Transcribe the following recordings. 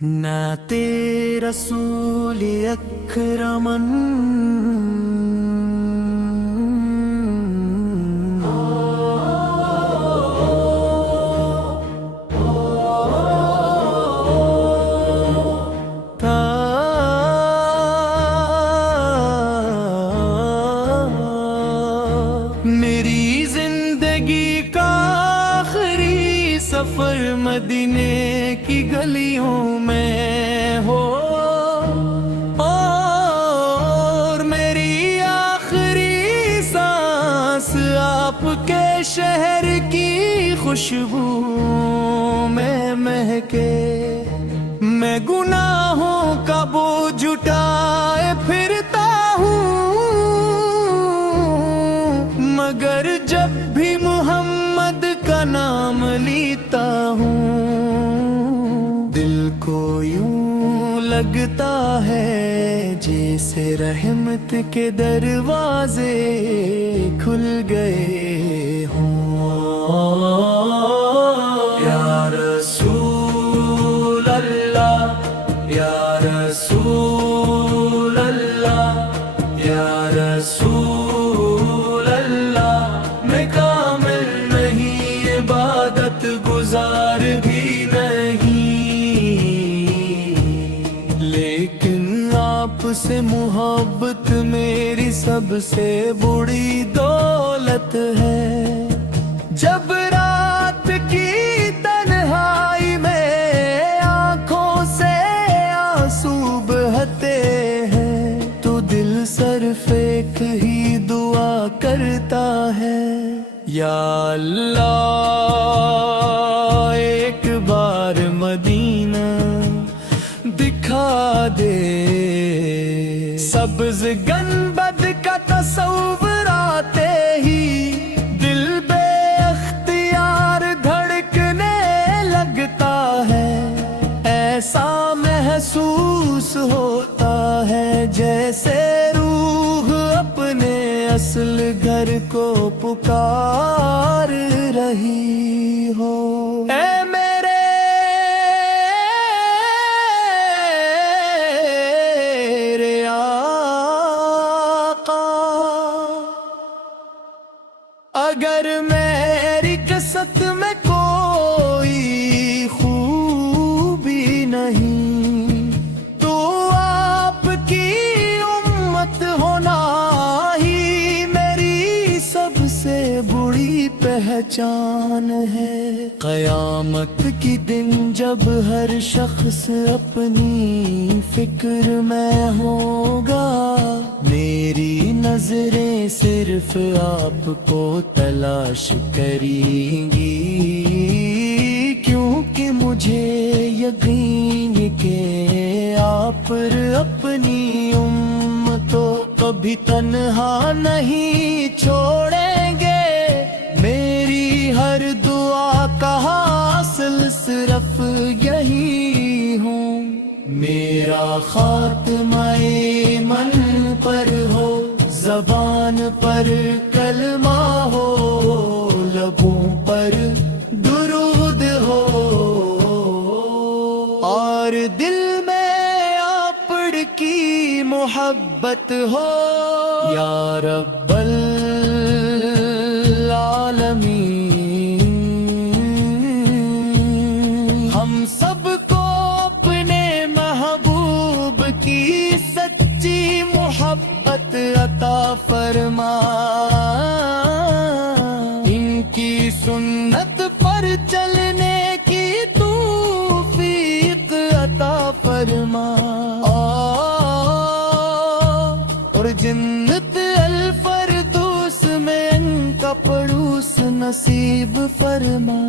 नाते रसूल अकरमन मेरी जिंदगी का आखिरी सफर मदीने की गलियों में हो और मेरी आखिरी सांस आपके शहर की खुशबू में महके। मैं गुनाहों का बोझ उठाए फिरता हूँ, मगर जब भी मोहम्मद का नाम लेता हूँ दिल को यूं लगता है जैसे रहमत के दरवाजे खुल गए हों। या रसूल अल्लाह, या रसूल अल्लाह, या रसूल अल्लाह। मैं कामिल नहीं, इबादत गुजार भी नहीं, लेकिन आपसे मोहब्बत मेरी सबसे बड़ी दौलत है। जब रात की तन्हाई में आंखों से आंसू बहते हैं तो दिल सर फेंक ही दुआ करता है। या अल्लाह एक बार मदीना दिखा दे, सब्ज गनबद का तस्वीर आते ही दिल बेअख्तियार धड़कने लगता है। ऐसा महसूस होता है जैसे रूह अपने असल घर को पुकार रही हो। ऐ मेरे आका, अगर मेरी किस्मत में कोई खूबी नहीं तो आपकी उम्मत होना ही मेरी सबसे बड़ी पहचान है। क़यामत की दिन जब हर शख्स अपनी फिक्र में होगा, मेरी नजरें सिर्फ आपको तलाश करेंगी, क्योंकि मुझे यकीन के आप पर अपनी उम्मतों कभी तन्हा नहीं छोड़ेंगे। मेरी हर दुआ का हासिल सिर्फ यही हूँ, मेरा खात्मा-ए मन पर हो, ज़बान पर कलमा हो, लबों पर दुरूद हो और दिल में आपड़ की मोहब्बत हो। या रब्बल आलमीन, हम सबको अपने महबूब की सच्ची मोहब्बत अता फरमा, इनकी सुन्नत पर चलने की तौफीक अता फरमा और जन्नत अल फरदौस में इनका पड़ोस नसीब फरमा।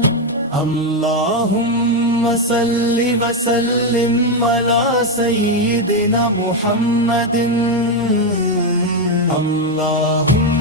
अल्लाहुम्मा सल्लि व सल्लिम अला सय्यिदिना मुहम्मदिन। अल्लाहुम्मा